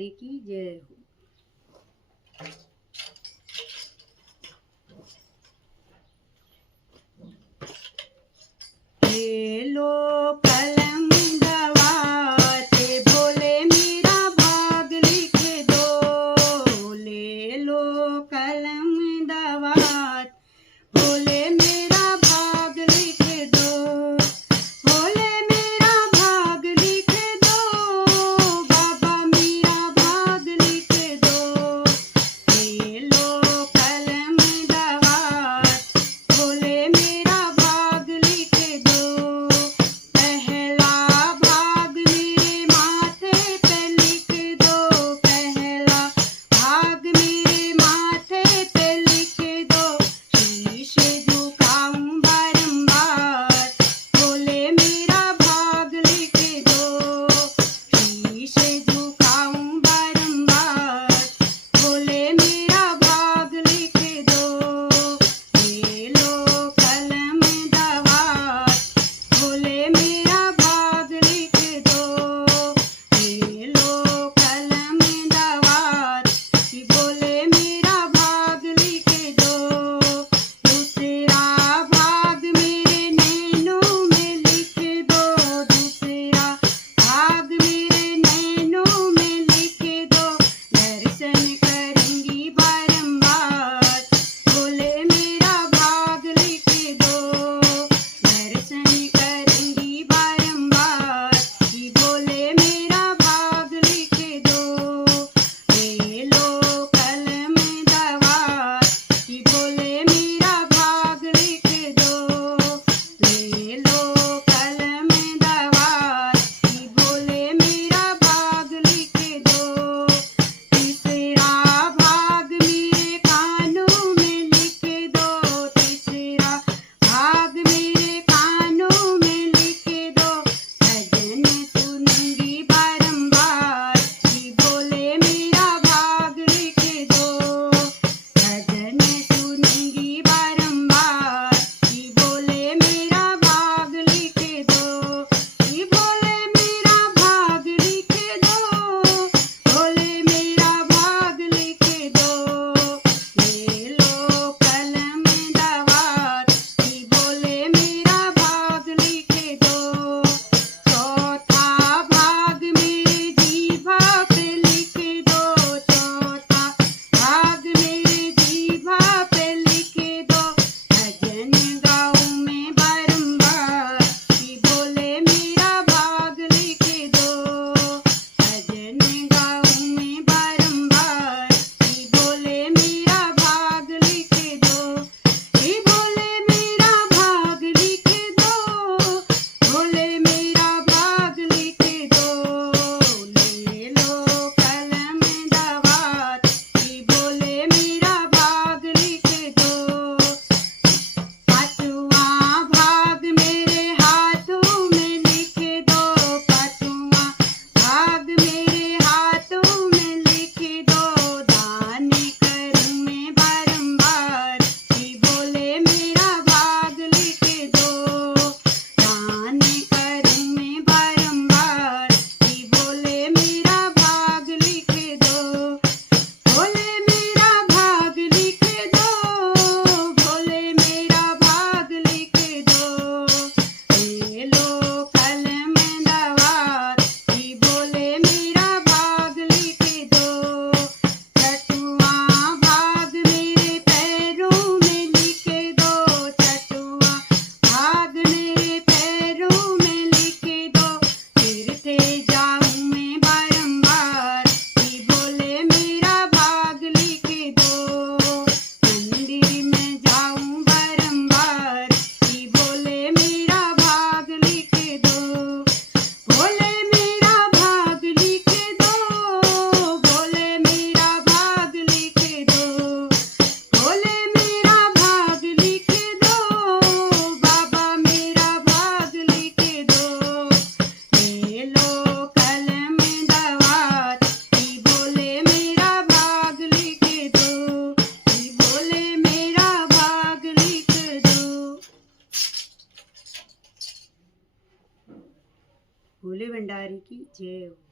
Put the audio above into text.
भंडारी की जय हो। ले लो कलम दवाते भोले मेरा भाग लिख दो। ले लो कलम दवात भोले मेरा भाग लिख दो। भोले मेरा भाग लिख दो। बाबा मेरा भाग लिख दो। ले लो कलम दवात भोले मेरा भाग लिख दो। पहला भाग मेरे माथे पे लिख दो। पहला भाग मेरे माथे पे लिख दो। शीश झुकाऊं बारंबार भोले मेरा भाग लिख दो। शीश झुकाऊं बारंबार भोले मेरा भाग लिख दो। ले लो कलम दवात भोले मेरा भाग लिख दो। ले लो कलम दवात कि भोले मेरा भाग लिख दो। दूसरा भाग मेरे नैनों में लिख दो। दूसरा भाग मेरे नैनों में लिख दो। दर्शन करूंगी बारंबार भोले मेरा भाग लिख दो। दर्शन करूंगी बारंबार कि भोले मेरा भाग लिख दो। ले लो कलम दवात कि भोले मेरा भाग लिख दो। ले लो कलम दवात कि भोले मेरा भाग लिख दो। तीसरा भाग मेरे कानों में लिख दो। तीसरा भाग मेरे कानों में लिख दो। भजन सुनूंगी बारंबार कि भोले मेरा भाग लिख दो। भजन सुनूंगी बारंबार कि भोले मेरा भाग लिख दो। कि भोले मेरा भाग लिख दो। भोले मेरा भाग लिख दो। ले लो कलम दवात कि भोले मेरा भाग लिख दो। चौथा भाग मेरे जीभा पे लिख दो। चौथा भाग मेरे जीभा पे लिख दो। भजन गाऊं मैं बारंबार कि भोले मेरा भाग लिख दो। भजन गाऊं मैं बारंबार कि भोले मेरा भाग लिख दो। कि भोले मेरा भाग लिख दो। भोले मेरा भाग लिख दो। ले लो कलम दवात कि भोले मेरा भाग लिख दो। पांचवा भाग मेरे हाथों में लिख दो। पांचवा भाग मेरे हाथों में लिख दो। दान करूं मैं बारंबार कि भोले मेरा भाग लिख दो। दान करूं मैं बारंबार कि भोले मेरा भाग लिख दो। भोले मेरा भाग लिख दो। भोले मेरा भाग लिख दो। ले लो कलम दवात कि भोले मेरा भाग लिख दो। छठवां भाग मेरे पैरों में लिख दो। छठवां भाग मेरे पैरों में लिख दो। फिरते जाऊं मैं बारंबार कि भोले मेरा भाग लिख दो। मंदिर में जाऊं बारंबार कि भोले मेरा भाग लिख दो। भोले मेरा भाग लिख दो। भोले मेरा भाग लिख दो। भोले मेरा भाग लिख दो। बाबा मेरा भाग लिख दो। ले लो कलम दवात कि भोले मेरा भाग लिख दो। कि भोले मेरा भाग लिख दो। भोले भंडारी की जय हो।